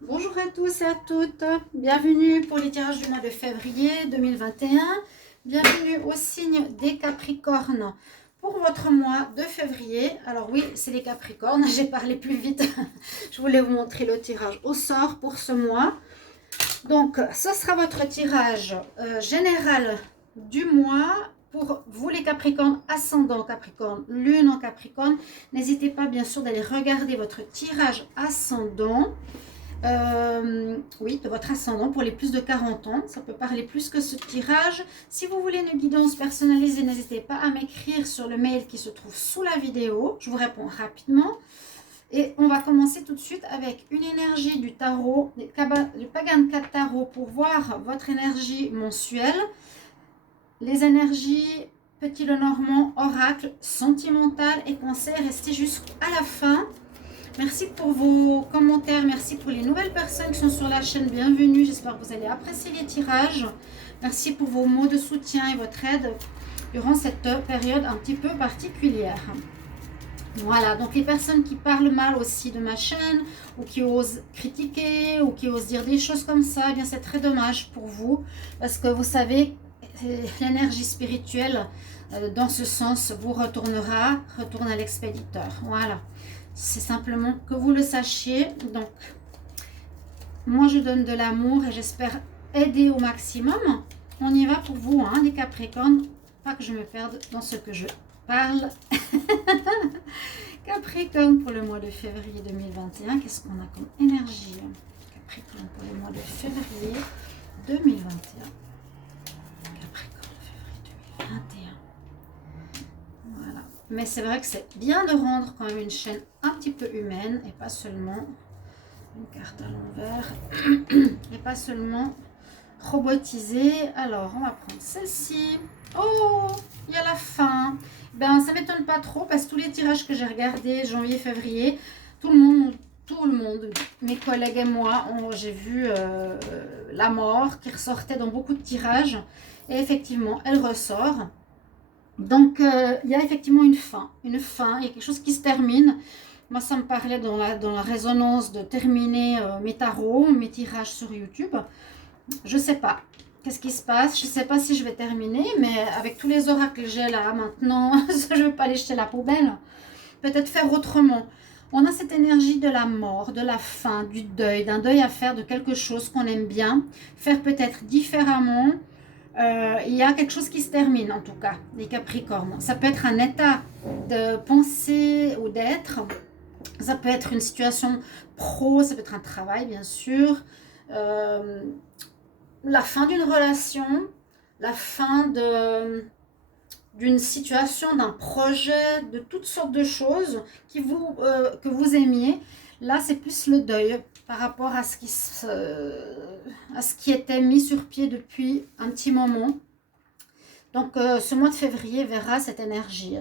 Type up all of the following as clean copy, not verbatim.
Bonjour à tous et à toutes, bienvenue pour les tirages du mois de février 2021, bienvenue au signe des Capricornes pour votre mois de février. Alors oui, c'est les Capricornes, j'ai parlé plus vite, je voulais vous montrer le tirage au sort pour ce mois. Donc, ce sera votre tirage général du mois pour vous les Capricornes, ascendant Capricorne, lune en Capricorne. N'hésitez pas bien sûr d'aller regarder votre tirage ascendant. Oui, de votre ascendant pour les plus de 40 ans. Ça peut parler plus que ce tirage. Si vous voulez une guidance personnalisée, n'hésitez pas à m'écrire sur le mail qui se trouve sous la vidéo. Je vous réponds rapidement. Et on va commencer tout de suite avec une énergie du tarot, du Pagan 4 Tarot pour voir votre énergie mensuelle. Les énergies Petit Lenormand, Oracle, Sentimental et Conseil. Restez jusqu'à la fin. Merci pour vos commentaires, merci pour les nouvelles personnes qui sont sur la chaîne, bienvenue, j'espère que vous allez apprécier les tirages. Merci pour vos mots de soutien et votre aide durant cette période un petit peu particulière. Voilà, donc les personnes qui parlent mal aussi de ma chaîne, ou qui osent critiquer, ou qui osent dire des choses comme ça, eh bien c'est très dommage pour vous, parce que vous savez, l'énergie spirituelle, dans ce sens, vous retourne à l'expéditeur. Voilà. C'est simplement que vous le sachiez. Donc, moi, je donne de l'amour et j'espère aider au maximum. On y va pour vous, hein, les Capricornes. Pas que je me perde dans ce que je parle. Capricorne pour le mois de février 2021. Qu'est-ce qu'on a comme énergie? Capricorne pour le mois de février 2021. Capricorne, février 2021. Voilà. Mais c'est vrai que c'est bien de rendre quand même une chaîne un petit peu humaine et pas seulement une carte à l'envers et pas seulement robotisée. Alors, on va prendre celle-ci. Oh, il y a la fin. Ben, ça m'étonne pas trop parce que tous les tirages que j'ai regardés, janvier, février, tout le monde, mes collègues et moi, j'ai vu la mort qui ressortait dans beaucoup de tirages. Et effectivement, elle ressort. Donc, il y a effectivement une fin, il y a quelque chose qui se termine. Moi, ça me parlait dans la résonance de terminer mes tarots, mes tirages sur YouTube. Je ne sais pas qu'est-ce qui se passe, je ne sais pas si je vais terminer, mais avec tous les oracles que j'ai là maintenant, je ne vais pas les jeter à la poubelle. Peut-être faire autrement. On a cette énergie de la mort, de la fin, du deuil, d'un deuil à faire de quelque chose qu'on aime bien, faire peut-être différemment. Il y a quelque chose qui se termine en tout cas, les Capricornes. Ça peut être un état de pensée ou d'être, ça peut être une situation pro, ça peut être un travail bien sûr, la fin d'une relation, la fin d'une situation, d'un projet, de toutes sortes de choses que vous aimiez. Là, c'est plus le deuil par rapport à ce qui était mis sur pied depuis un petit moment. Donc, ce mois de février verra cette énergie.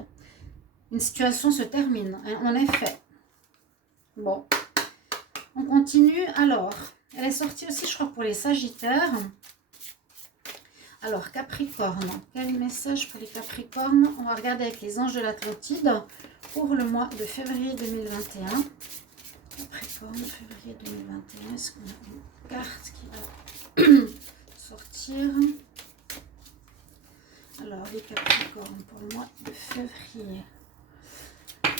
Une situation se termine, en effet. Bon, on continue. Alors, elle est sortie aussi, je crois, pour les Sagittaires. Alors, Capricorne, quel message pour les Capricornes? On va regarder avec les anges de l'Atlantide pour le mois de février 2021. Capricorne, février 2021, est-ce qu'on a une carte qui va sortir? Alors, les Capricornes pour le mois de février.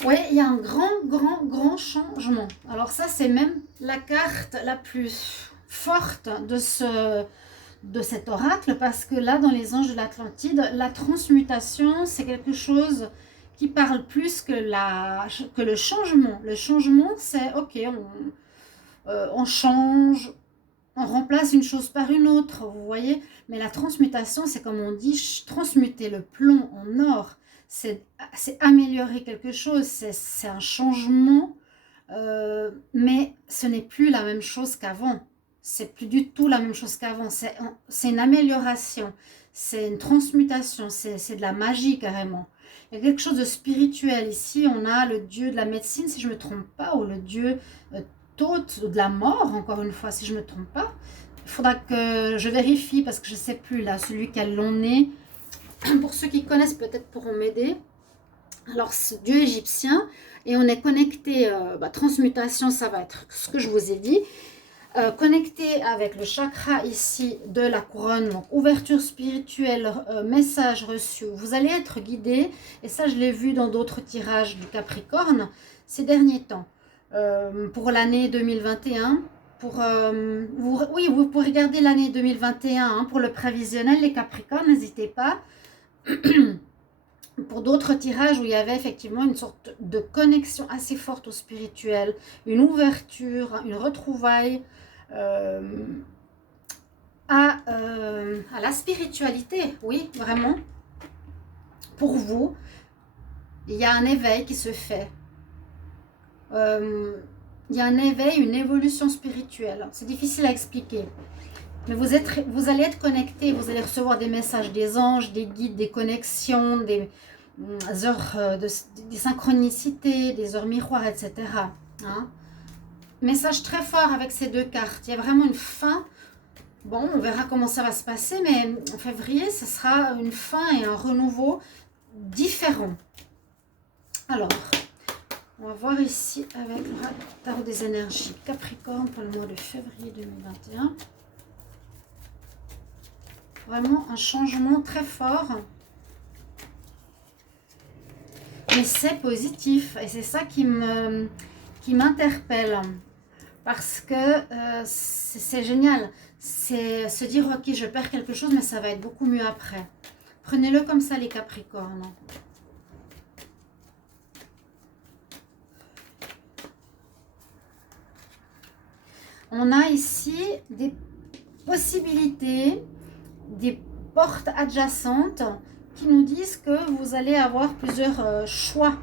Oui, il y a un grand changement. Alors ça, c'est même la carte la plus forte de cet oracle, parce que là, dans les anges de l'Atlantide, la transmutation, c'est quelque chose qui parle plus que le changement. Le changement, c'est ok, on change, on remplace une chose par une autre, vous voyez. Mais la transmutation, c'est comme on dit, transmuter le plomb en or. C'est améliorer quelque chose, c'est un changement, mais ce n'est plus la même chose qu'avant. C'est plus du tout la même chose qu'avant. C'est une amélioration, c'est une transmutation, c'est de la magie carrément. Il y a quelque chose de spirituel ici. On a le dieu de la médecine, si je ne me trompe pas, ou le dieu Thoth, de la mort, encore une fois, si je ne me trompe pas. Il faudra que je vérifie parce que je ne sais plus là, celui qu'elle l'on est. Pour ceux qui connaissent, peut-être pourront m'aider. Alors, ce dieu égyptien, et on est connecté, transmutation, ça va être ce que je vous ai dit. connecté avec le chakra ici de la couronne, donc ouverture spirituelle, message reçu. Vous allez être guidé, et ça je l'ai vu dans d'autres tirages du Capricorne ces derniers temps. Pour l'année 2021, oui, vous pouvez regarder l'année 2021 hein, pour le prévisionnel, les Capricornes, n'hésitez pas. Pour d'autres tirages où il y avait effectivement une sorte de connexion assez forte au spirituel, une ouverture, une retrouvaille à la spiritualité, oui, vraiment. Pour vous, il y a un éveil qui se fait. Il y a un éveil, une évolution spirituelle. C'est difficile à expliquer. Mais vous allez être connecté, vous allez recevoir des messages des anges, des guides, des connexions, des heures, des synchronicités, des heures miroirs, etc. Hein? Message très fort avec ces deux cartes. Il y a vraiment une fin. Bon, on verra comment ça va se passer, mais en février, ce sera une fin et un renouveau différent. Alors, on va voir ici avec le tarot des énergies Capricorne pour le mois de février 2021. Vraiment un changement très fort. Mais c'est positif et c'est ça qui m'interpelle. Parce que c'est génial. C'est se dire, ok, je perds quelque chose, mais ça va être beaucoup mieux après. Prenez-le comme ça, les Capricornes. On a ici des possibilités, des portes adjacentes qui nous disent que vous allez avoir plusieurs choix.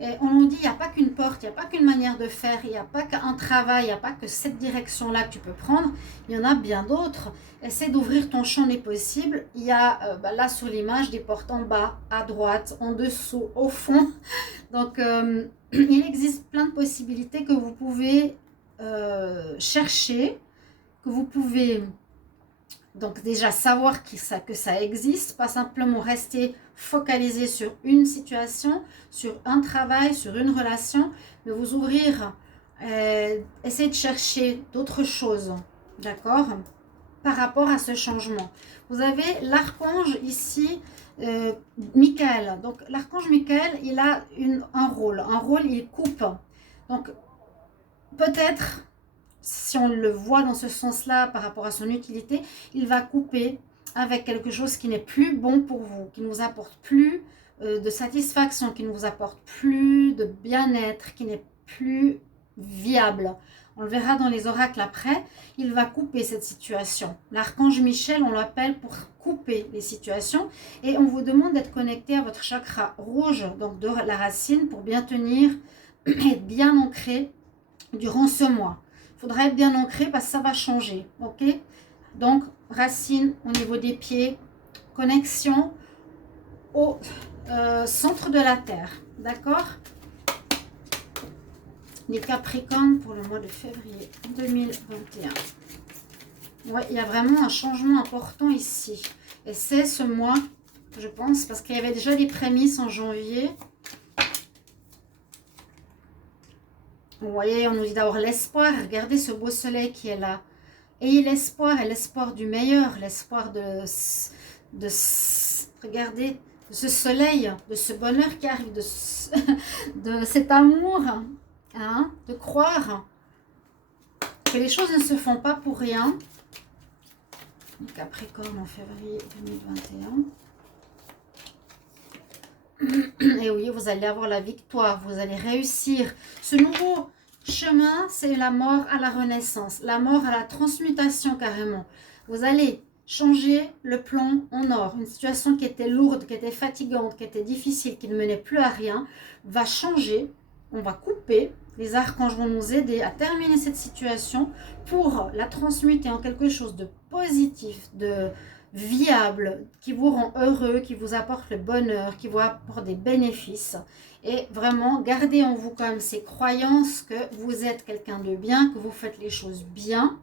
Et on nous dit, il n'y a pas qu'une porte, il n'y a pas qu'une manière de faire, il n'y a pas qu'un travail, il n'y a pas que cette direction-là que tu peux prendre, il y en a bien d'autres. Essaie d'ouvrir ton champ des possibles. Il y a là sur l'image des portes en bas, à droite, en dessous, au fond. Donc, il existe plein de possibilités que vous pouvez chercher, que vous pouvez donc déjà savoir que ça existe, pas simplement rester focalisé sur une situation, sur un travail, sur une relation, mais vous ouvrir, essayer de chercher d'autres choses, d'accord, par rapport à ce changement. Vous avez l'archange ici, Michael. Donc l'archange Michael, il a un rôle, il coupe. Donc peut-être, si on le voit dans ce sens-là par rapport à son utilité, il va couper avec quelque chose qui n'est plus bon pour vous, qui ne vous apporte plus de satisfaction, qui ne vous apporte plus de bien-être, qui n'est plus viable. On le verra dans les oracles après, il va couper cette situation. L'archange Michel, on l'appelle pour couper les situations et on vous demande d'être connecté à votre chakra rouge, donc de la racine, pour bien tenir et être bien ancré durant ce mois. Il faudra être bien ancré parce que ça va changer, ok? Donc, racine au niveau des pieds, connexion au centre de la Terre, d'accord? Les Capricornes pour le mois de février 2021. Ouais, il y a vraiment un changement important ici. Et c'est ce mois, je pense, parce qu'il y avait déjà des prémices en janvier. Vous voyez, on nous dit d'avoir l'espoir. Regardez ce beau soleil qui est là. Ayez l'espoir et l'espoir du meilleur, l'espoir regardez, de ce soleil, de ce bonheur qui arrive, de cet amour, hein, de croire que les choses ne se font pas pour rien. Capricorne en février 2021. Et oui, vous allez avoir la victoire, vous allez réussir. Ce nouveau chemin, c'est la mort à la renaissance, la mort à la transmutation carrément. Vous allez changer le plomb en or. Une situation qui était lourde, qui était fatigante, qui était difficile, qui ne menait plus à rien, va changer. On va couper. Les archanges vont nous aider à terminer cette situation pour la transmuter en quelque chose de positif, de viable, qui vous rend heureux, qui vous apporte le bonheur, qui vous apporte des bénéfices. Et vraiment, gardez en vous quand même ces croyances que vous êtes quelqu'un de bien, que vous faites les choses bien.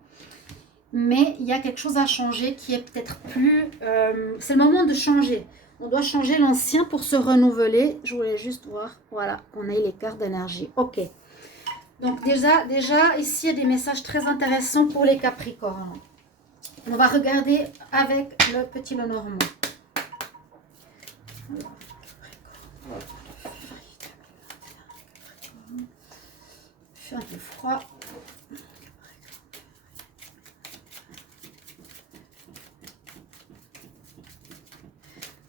Mais il y a quelque chose à changer qui est peut-être plus... c'est le moment de changer. On doit changer l'ancien pour se renouveler. Je voulais juste voir, voilà, qu'on ait les cartes d'énergie. Ok. Donc déjà, ici, il y a des messages très intéressants pour les Capricornes. On va regarder avec le petit Lenormand. Alors, il fait un peu froid.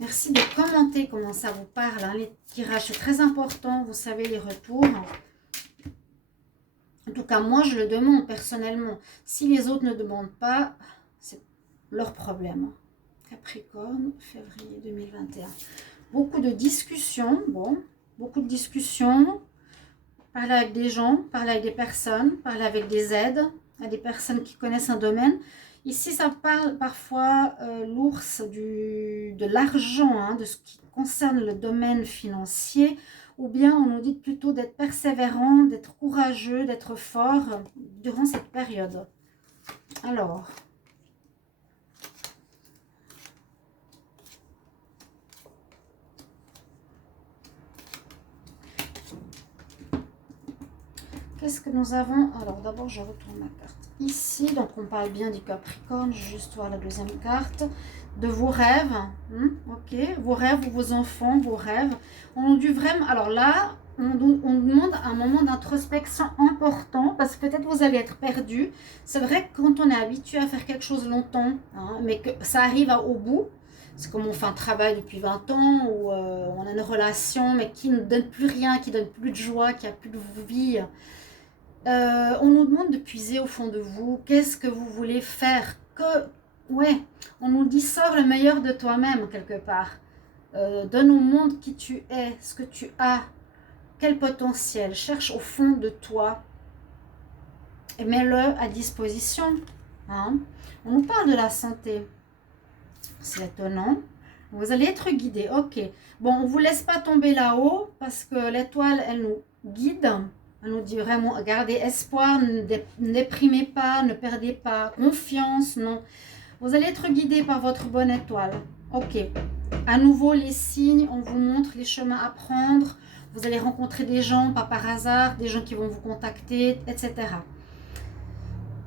Merci de commenter comment ça vous parle. Hein. Les tirages, c'est très important. Vous savez, les retours. En tout cas, moi, je le demande personnellement. Si les autres ne demandent pas, c'est leur problème. Capricorne, février 2021. Beaucoup de discussions. Bon, beaucoup de discussions. Parler avec des gens, parler avec des personnes, parler avec des aides à des personnes qui connaissent un domaine. Ici, ça parle parfois l'ours de l'argent, hein, de ce qui concerne le domaine financier, ou bien on nous dit plutôt d'être persévérant, d'être courageux, d'être fort durant cette période. Alors, qu'est-ce que nous avons? Alors, d'abord, je retourne ma carte ici. Donc, on parle bien du Capricorne. Je vais juste voir la deuxième carte. De vos rêves. Ok. Vos rêves ou vos enfants, vos rêves. On nous dit vraiment... Alors là, on demande un moment d'introspection important parce que peut-être vous allez être perdu. C'est vrai que quand on est habitué à faire quelque chose longtemps, hein, mais que ça arrive au bout, c'est comme on fait un travail depuis 20 ans ou on a une relation mais qui ne donne plus rien, qui ne donne plus de joie, qui n'a plus de vie. On nous demande de puiser au fond de vous. Qu'est-ce que vous voulez faire? Ouais, on nous dit sors le meilleur de toi-même quelque part. Donne au monde qui tu es, ce que tu as, quel potentiel. Cherche au fond de toi et mets-le à disposition. Hein. On nous parle de la santé. C'est étonnant. Vous allez être guidé. Ok. Bon, on ne vous laisse pas tomber là-haut parce que l'étoile, elle nous guide. Elle nous dit vraiment, gardez espoir, ne déprimez pas, ne perdez pas confiance, non. Vous allez être guidé par votre bonne étoile. Ok. À nouveau, les signes, on vous montre les chemins à prendre. Vous allez rencontrer des gens, pas par hasard, des gens qui vont vous contacter, etc.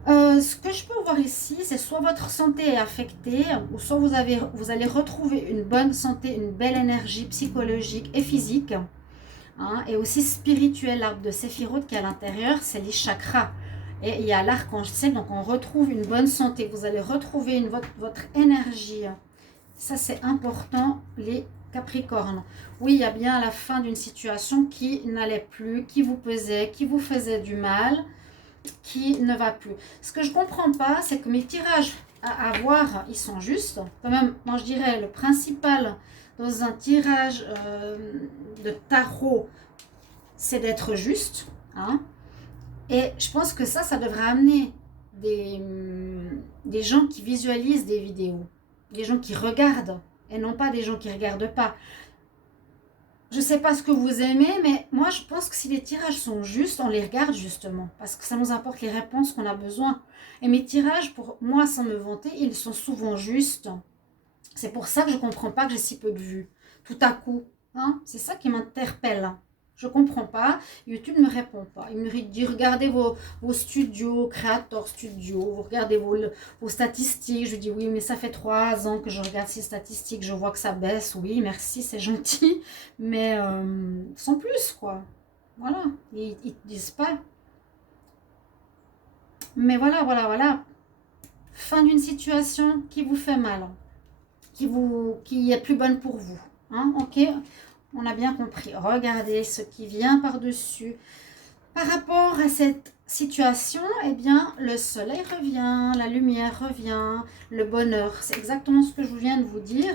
Ce que je peux voir ici, c'est soit votre santé est affectée, ou soit vous allez retrouver une bonne santé, une belle énergie psychologique et physique. Hein, et aussi spirituel, l'arbre de Séphiroth qui est à l'intérieur, c'est les chakras. Et il y a l'archange Ciel, donc on retrouve une bonne santé. Vous allez retrouver votre énergie. Ça, c'est important, les Capricornes. Oui, il y a bien la fin d'une situation qui n'allait plus, qui vous pesait, qui vous faisait du mal, qui ne va plus. Ce que je ne comprends pas, c'est que mes tirages à avoir, ils sont justes. Quand même, moi, je dirais, le principal dans un tirage de tarot, c'est d'être juste. Hein. Et je pense que ça devrait amener des gens qui visualisent des vidéos, des gens qui regardent, et non pas des gens qui ne regardent pas. Je ne sais pas ce que vous aimez, mais moi je pense que si les tirages sont justes, on les regarde justement, parce que ça nous apporte les réponses qu'on a besoin. Et mes tirages, pour moi, sans me vanter, ils sont souvent justes. C'est pour ça que je ne comprends pas que j'ai si peu de vues, tout à coup. Hein, c'est ça qui m'interpelle. Je ne comprends pas. YouTube ne me répond pas. Il me dit, regardez vos studios, Creator Studio, vous regardez vos statistiques. Je dis, oui, mais ça fait 3 ans que je regarde ces statistiques. Je vois que ça baisse. Oui, merci, c'est gentil. Mais sans plus, quoi. Voilà. Ils ne disent pas. Mais voilà. Fin d'une situation qui vous fait mal. Qui est plus bonne pour vous. Hein, ok, on a bien compris. Regardez ce qui vient par-dessus. Par rapport à cette situation, eh bien, le soleil revient, la lumière revient, le bonheur. C'est exactement ce que je viens de vous dire.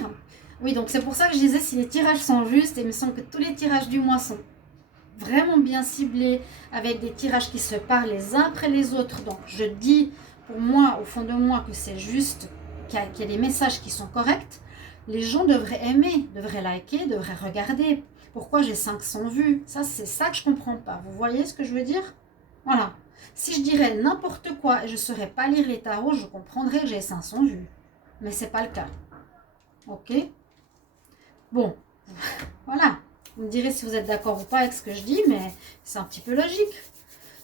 Oui, donc c'est pour ça que je disais, si les tirages sont justes, et il me semble que tous les tirages du mois sont vraiment bien ciblés, avec des tirages qui se parlent les uns après les autres. Donc, je dis pour moi, au fond de moi, que c'est juste, qu'il y a des messages qui sont corrects. Les gens devraient aimer, devraient liker, devraient regarder. Pourquoi j'ai 500 vues? Ça, c'est ça que je ne comprends pas. Vous voyez ce que je veux dire? Voilà. Si je dirais n'importe quoi et je ne saurais pas lire les tarots, je comprendrais que j'ai 500 vues. Mais ce n'est pas le cas. Ok? Bon. Voilà. Vous me direz si vous êtes d'accord ou pas avec ce que je dis, mais c'est un petit peu logique.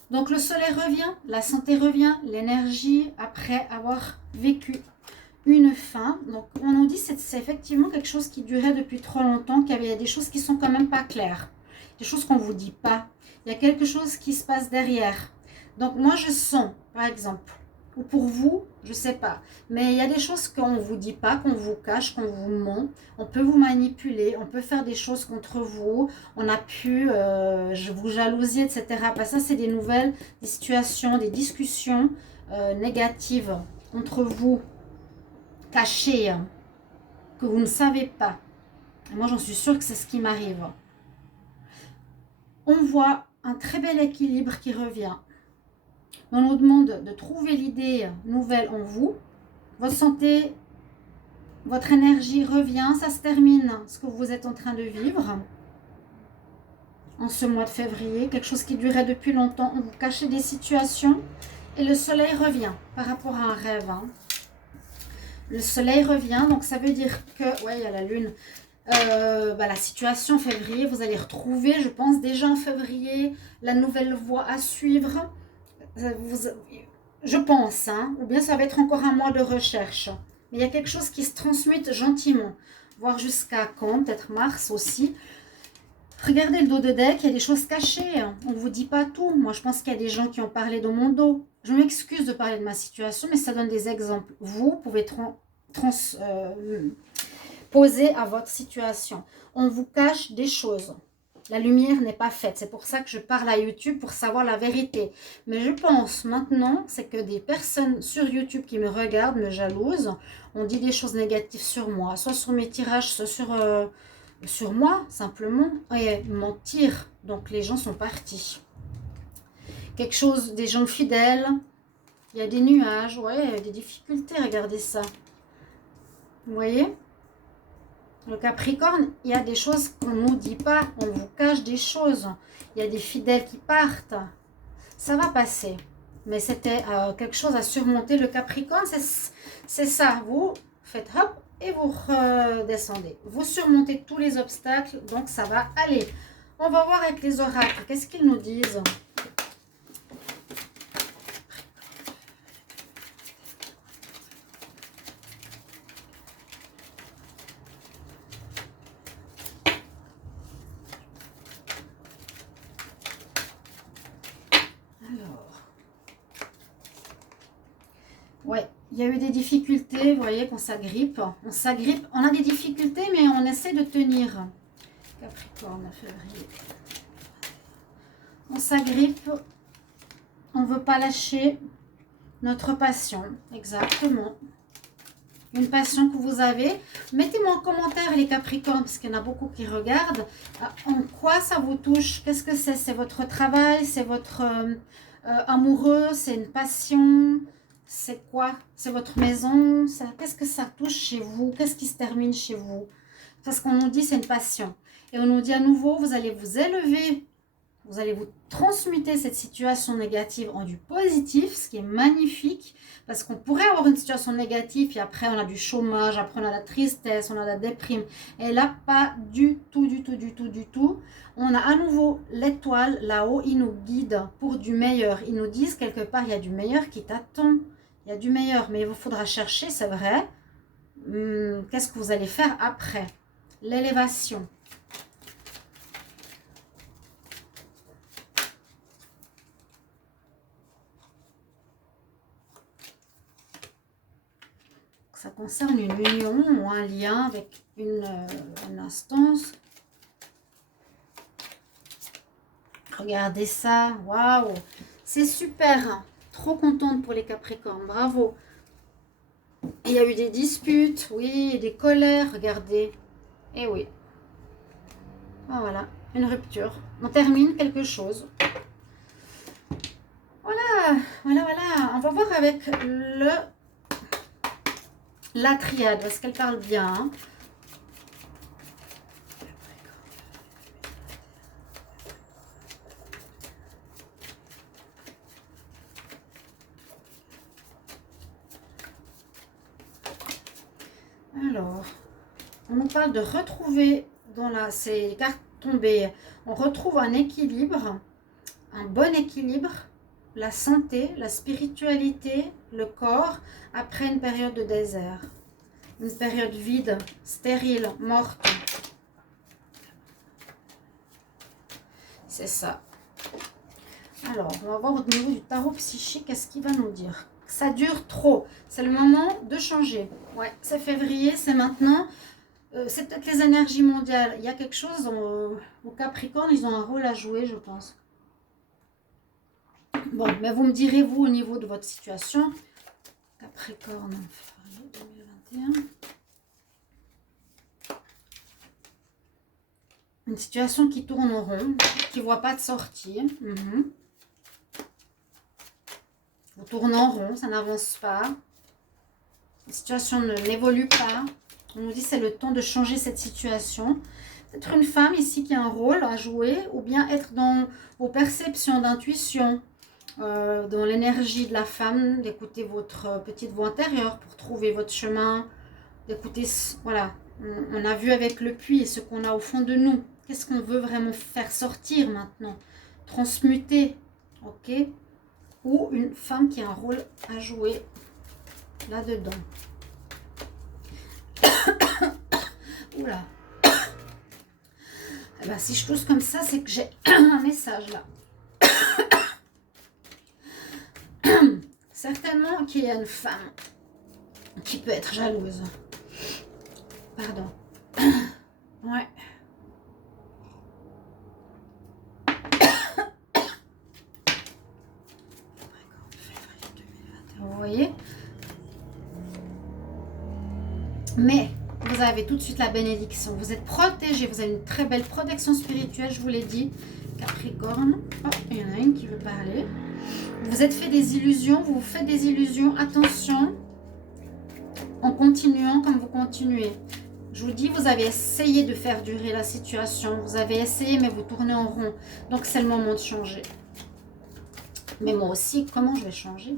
Donc le soleil revient, la santé revient, l'énergie après avoir vécu une fin. Donc on nous dit que c'est effectivement quelque chose qui durait depuis trop longtemps, qu'il y a des choses qui sont quand même pas claires, des choses qu'on ne vous dit pas. Il y a quelque chose qui se passe derrière. Donc moi je sens, par exemple, ou pour vous, je ne sais pas, mais il y a des choses qu'on ne vous dit pas, qu'on vous cache, qu'on vous ment. On peut vous manipuler, on peut faire des choses contre vous, on a pu vous jalousier, etc. Parce que ça, c'est des nouvelles, des situations, des discussions négatives entre vous, cachées, que vous ne savez pas. Et moi, j'en suis sûre que c'est ce qui m'arrive. On voit un très bel équilibre qui revient. On nous demande de trouver l'idée nouvelle en vous. Votre santé, votre énergie revient, ça se termine ce que vous êtes en train de vivre en ce mois de février. Quelque chose qui durait depuis longtemps, on vous cachait des situations et le soleil revient par rapport à un rêve. Le soleil revient, donc ça veut dire que, ouais, il y a la lune. La situation février, vous allez retrouver, je pense, déjà en février, la nouvelle voie à suivre. Je pense, ou bien ça va être encore un mois de recherche. Mais il y a quelque chose qui se transmute gentiment, voire jusqu'à quand, peut-être mars aussi. Regardez le dos de deck, il y a des choses cachées, on ne vous dit pas tout. Moi, je pense qu'il y a des gens qui ont parlé dans mon dos. Je m'excuse de parler de ma situation, mais ça donne des exemples. Vous pouvez poser à votre situation. On vous cache des choses. La lumière n'est pas faite. C'est pour ça que je parle à YouTube, pour savoir la vérité. Mais je pense maintenant, c'est que des personnes sur YouTube qui me regardent, me jalousent, on dit des choses négatives sur moi, soit sur mes tirages, soit sur moi, simplement, et mentir. Donc les gens sont partis. Quelque chose, des gens fidèles, il y a des nuages, ouais, il y a des difficultés, regardez ça. Vous voyez ? Le Capricorne, il y a des choses qu'on ne nous dit pas, on vous cache des choses. Il y a des fidèles qui partent. Ça va passer. Mais c'était quelque chose à surmonter. Le Capricorne, c'est ça. Vous faites hop et vous redescendez. Vous surmontez tous les obstacles, donc ça va aller. On va voir avec les oracles. Qu'est-ce qu'ils nous disent ? Ouais, il y a eu des difficultés, vous voyez qu'on s'agrippe. On s'agrippe, on a des difficultés, mais on essaie de tenir. Capricorne, février. On s'agrippe, on ne veut pas lâcher notre passion, exactement. Une passion que vous avez. Mettez-moi en commentaire les Capricornes, parce qu'il y en a beaucoup qui regardent. En quoi ça vous touche? Qu'est-ce que c'est? C'est votre travail? C'est votre amoureux? C'est une passion? C'est quoi? C'est votre maison? Qu'est-ce que ça touche chez vous? Qu'est-ce qui se termine chez vous? Parce qu'on nous dit c'est une passion. Et on nous dit à nouveau, vous allez vous élever. Vous allez vous transmuter cette situation négative en du positif, ce qui est magnifique. Parce qu'on pourrait avoir une situation négative et après on a du chômage, après on a la tristesse, on a la déprime. Et là, pas du tout, du tout, du tout, du tout. On a à nouveau l'étoile là-haut, il nous guide pour du meilleur. Ils nous disent quelque part, il y a du meilleur qui t'attend. Il y a du meilleur, mais il vous faudra chercher, c'est vrai. Qu'est-ce que vous allez faire après? L'élévation. Ça concerne une union ou un lien avec une instance. Regardez ça, waouh, c'est super. Trop contente pour les Capricornes, bravo. Il y a eu des disputes, oui, des colères, regardez. Et oui. Ah, voilà, une rupture. On termine quelque chose. Voilà, voilà, voilà. On va voir avec la triade, parce qu'elle parle bien. Hein. Alors, on nous parle de retrouver dans ces cartes tombées, on retrouve un équilibre, un bon équilibre la santé, la spiritualité, le corps, après une période de désert. Une période vide, stérile, morte. C'est ça. Alors, on va voir au niveau du tarot psychique, qu'est-ce qu'il va nous dire. Ça dure trop. C'est le moment de changer. Ouais, c'est février, c'est maintenant. C'est peut-être les énergies mondiales. Il y a quelque chose au Capricorne, ils ont un rôle à jouer, je pense. Bon, mais vous me direz, vous, au niveau de votre situation. Capricorne, février 2021. Une situation qui tourne en rond, qui ne voit pas de sortie. Vous tournez en rond, ça n'avance pas. La situation n'évolue pas. On nous dit que c'est le temps de changer cette situation. Peut-être une femme ici qui a un rôle à jouer, ou bien être dans vos perceptions d'intuition, dans l'énergie de la femme, d'écouter votre petite voix intérieure pour trouver votre chemin, d'écouter, voilà, on a vu avec le puits ce qu'on a au fond de nous. Qu'est-ce qu'on veut vraiment faire sortir maintenant, transmuter, ok? Ou une femme qui a un rôle à jouer là-dedans. Oula. Eh ben, si je tousse comme ça, c'est que j'ai un message là. Certainement qu'il y a une femme qui peut être jalouse. Pardon. Ouais. Vous voyez? Mais vous avez tout de suite la bénédiction. Vous êtes protégé. Vous avez une très belle protection spirituelle, je vous l'ai dit. Capricorne. Oh, il y en a une qui veut parler. Vous êtes fait des illusions. Vous vous faites des illusions. Attention. En continuant comme vous continuez. Je vous dis, vous avez essayé de faire durer la situation. Vous avez essayé, mais vous tournez en rond. Donc, c'est le moment de changer. Mais moi aussi, comment je vais changer?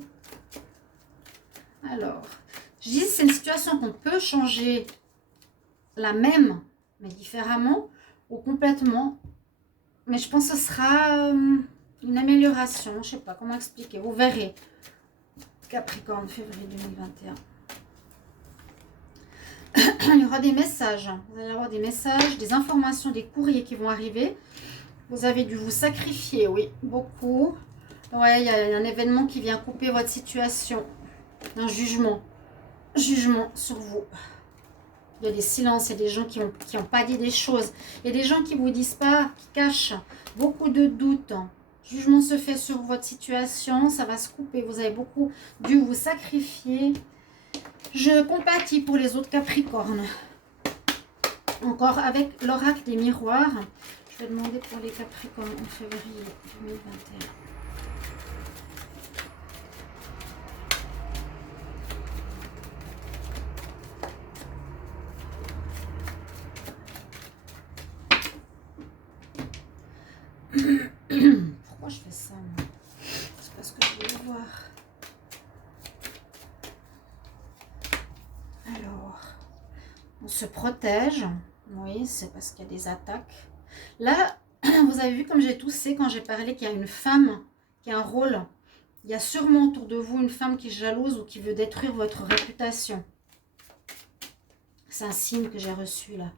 Alors, je dis, c'est une situation qu'on peut changer la même, mais différemment, ou complètement. Mais je pense que ce sera une amélioration. Je ne sais pas comment expliquer. Vous verrez. Capricorne, février 2021. Il y aura des messages. Vous allez avoir des messages, des informations, des courriers qui vont arriver. Vous avez dû vous sacrifier, oui, beaucoup. Ouais, il y a un événement qui vient couper votre situation. Un jugement. Jugement sur vous. Il y a des silences, il y a des gens qui ont pas dit des choses. Il y a des gens qui ne vous disent pas, qui cachent beaucoup de doutes. Jugement se fait sur votre situation, ça va se couper. Vous avez beaucoup dû vous sacrifier. Je compatis pour les autres Capricornes. Encore avec l'oracle des miroirs. Je vais demander pour les Capricornes en février 2021. Pourquoi je fais ça, moi? C'est parce que je voulais voir. Alors, on se protège. Oui, c'est parce qu'il y a des attaques. Là, vous avez vu comme j'ai toussé quand j'ai parlé qu'il y a une femme qui a un rôle. Il y a sûrement autour de vous une femme qui est jalouse ou qui veut détruire votre réputation. C'est un signe que j'ai reçu là.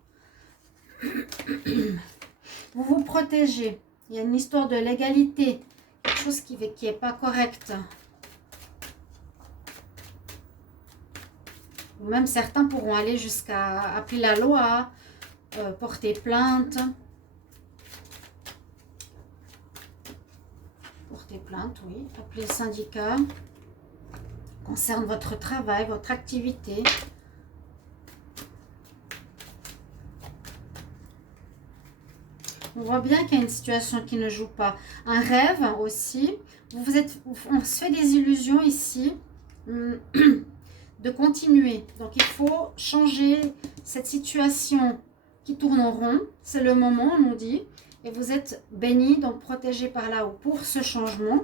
Vous vous protégez. Il y a une histoire de légalité. Quelque chose qui n'est pas correct. Ou même certains pourront aller jusqu'à appeler la loi, porter plainte. Porter plainte, oui. Appeler le syndicat. Concerne votre travail, votre activité. On voit bien qu'il y a une situation qui ne joue pas. Un rêve aussi. On se fait des illusions ici de continuer. Donc, il faut changer cette situation qui tourne en rond. C'est le moment, on nous dit. Et vous êtes bénis, donc protégés par là-haut pour ce changement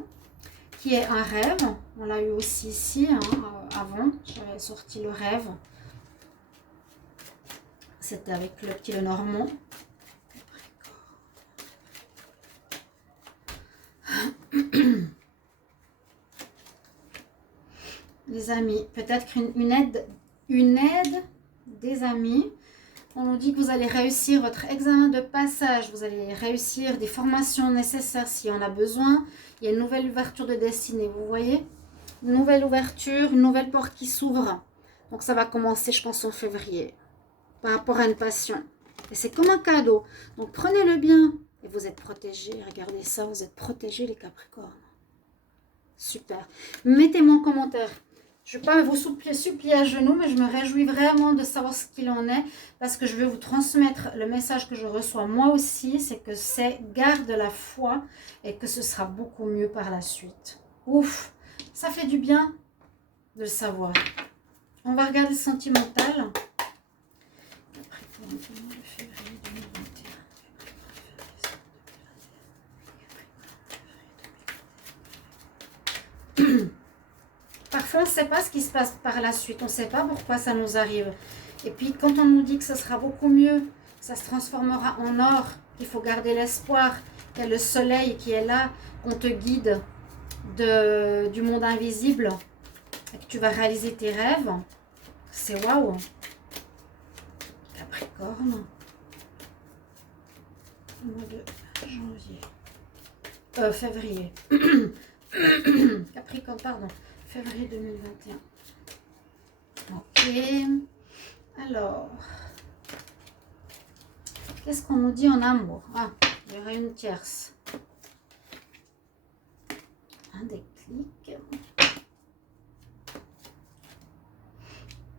qui est un rêve. On l'a eu aussi ici, hein, avant. J'avais sorti le rêve. C'était avec le petit Lenormand. les amis. Peut-être une aide des amis. On nous dit que vous allez réussir votre examen de passage. Vous allez réussir des formations nécessaires si on a besoin. Il y a une nouvelle ouverture de destinée, vous voyez? Une nouvelle ouverture, une nouvelle porte qui s'ouvre. Donc ça va commencer, je pense, en février. Par rapport à une passion. Et c'est comme un cadeau. Donc prenez-le bien. Et vous êtes protégés. Regardez ça, vous êtes protégés les Capricornes. Super. Mettez-moi en commentaire. Je ne vais pas vous supplier à genoux, mais je me réjouis vraiment de savoir ce qu'il en est. Parce que je vais vous transmettre le message que je reçois moi aussi. C'est que c'est garde la foi et que ce sera beaucoup mieux par la suite. Ouf, ça fait du bien de le savoir. On va regarder le sentimental. Parfois, on ne sait pas ce qui se passe par la suite. On ne sait pas pourquoi ça nous arrive. Et puis, quand on nous dit que ça sera beaucoup mieux, ça se transformera en or, qu'il faut garder l'espoir, qu'il y a le soleil qui est là, qu'on te guide du monde invisible, et que tu vas réaliser tes rêves, c'est waouh. Capricorne. Mois de janvier. Février. Capricorne, pardon. Février 2021. Ok. Alors, qu'est-ce qu'on nous dit en amour? Ah, il y aurait une tierce. Un déclic.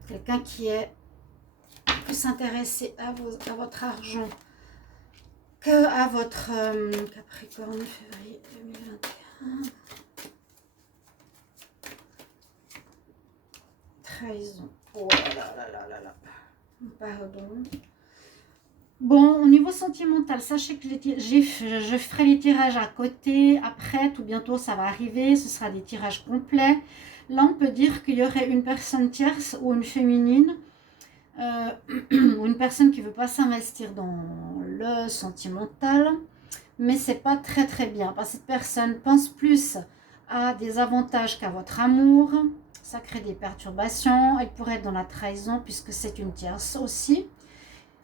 Quelqu'un qui est plus intéressé à votre argent que à votre Capricorne, février 2021. Trahison. Oh là là là là là. Pardon. Bon, au niveau sentimental, sachez que je ferai les tirages à côté, après, tout bientôt ça va arriver, ce sera des tirages complets. Là, on peut dire qu'il y aurait une personne tierce ou une féminine, ou une personne qui ne veut pas s'investir dans le sentimental, mais c'est pas très très bien, parce que cette personne pense plus à des avantages qu'à votre amour. Ça crée des perturbations. Elle pourrait être dans la trahison puisque c'est une tierce aussi.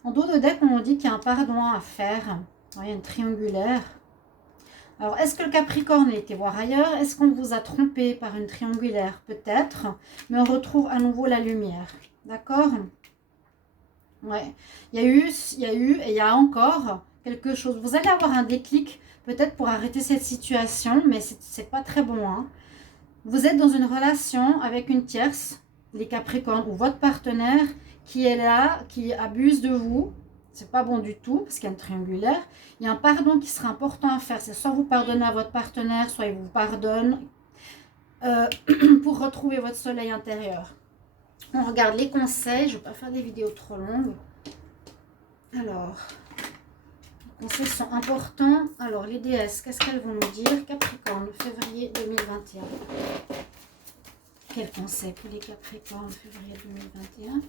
En dos de deck, on nous dit qu'il y a un pardon à faire. Il y a une triangulaire. Alors, est-ce que le Capricorne a été voir ailleurs? Est-ce qu'on vous a trompé par une triangulaire? Peut-être. Mais on retrouve à nouveau la lumière. D'accord? Ouais. Il y a eu et il y a encore quelque chose. Vous allez avoir un déclic peut-être pour arrêter cette situation, mais c'est pas très bon, hein. Vous êtes dans une relation avec une tierce, les Capricornes, ou votre partenaire qui est là, qui abuse de vous. C'est pas bon du tout, parce qu'il y a une triangulaire. Il y a un pardon qui sera important à faire. C'est soit vous pardonnez à votre partenaire, soit il vous pardonne pour retrouver votre soleil intérieur. On regarde les conseils. Je ne vais pas faire des vidéos trop longues. Alors, les conseils sont importants. Alors, les déesses, qu'est-ce qu'elles vont nous dire? Capricorne, février 2021. Quel conseil pour les Capricornes, février 2021?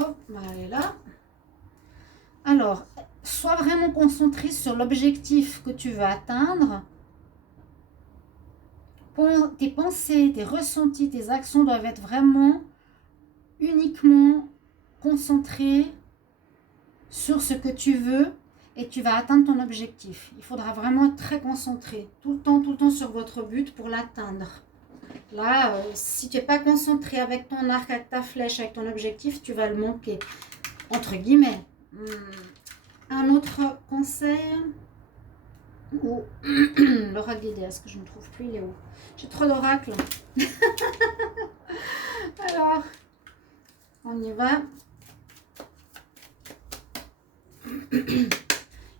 Hop, bah elle est là. Alors, sois vraiment concentré sur l'objectif que tu veux atteindre. Tes pensées, tes ressentis, tes actions doivent être vraiment uniquement concentrées sur ce que tu veux et tu vas atteindre ton objectif. Il faudra vraiment être très concentré, tout le temps sur votre but pour l'atteindre. Là, si tu n'es pas concentré avec ton arc, avec ta flèche, avec ton objectif, tu vas le manquer, entre guillemets. Un autre conseil, ou l'oracle des déesses, que je ne trouve plus, il est où? J'ai trop d'oracles. Alors, on y va.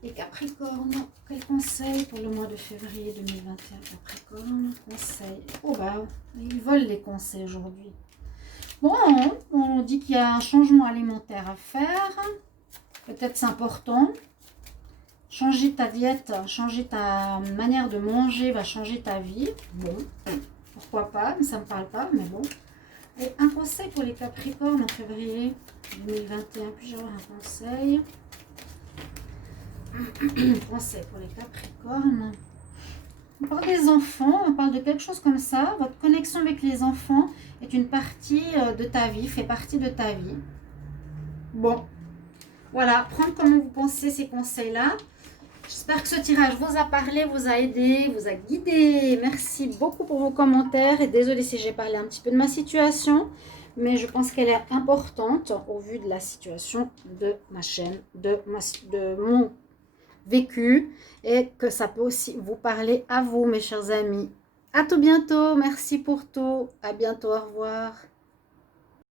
Les Capricornes, quel conseil pour le mois de février 2021? Capricorne, conseil. Oh bah, ils volent les conseils aujourd'hui. Bon, on dit qu'il y a un changement alimentaire à faire. Peut-être c'est important. Changer ta diète, changer ta manière de manger va changer ta vie. Bon, pourquoi pas, mais ça ne me parle pas, mais bon. Et un conseil pour les Capricornes en février 2021. Puis-je avoir un conseil? Conseil pour les Capricornes. On parle des enfants, on parle de quelque chose comme ça. Votre connexion avec les enfants est une partie de ta vie, fait partie de ta vie. Bon, voilà, prendre comme vous pensez ces conseils-là. J'espère que ce tirage vous a parlé, vous a aidé, vous a guidé. Merci beaucoup pour vos commentaires et désolée si j'ai parlé un petit peu de ma situation, mais je pense qu'elle est importante au vu de la situation de ma chaîne, de mon vécu et que ça peut aussi vous parler à vous, mes chers amis. À tout bientôt, merci pour tout, à bientôt, au revoir.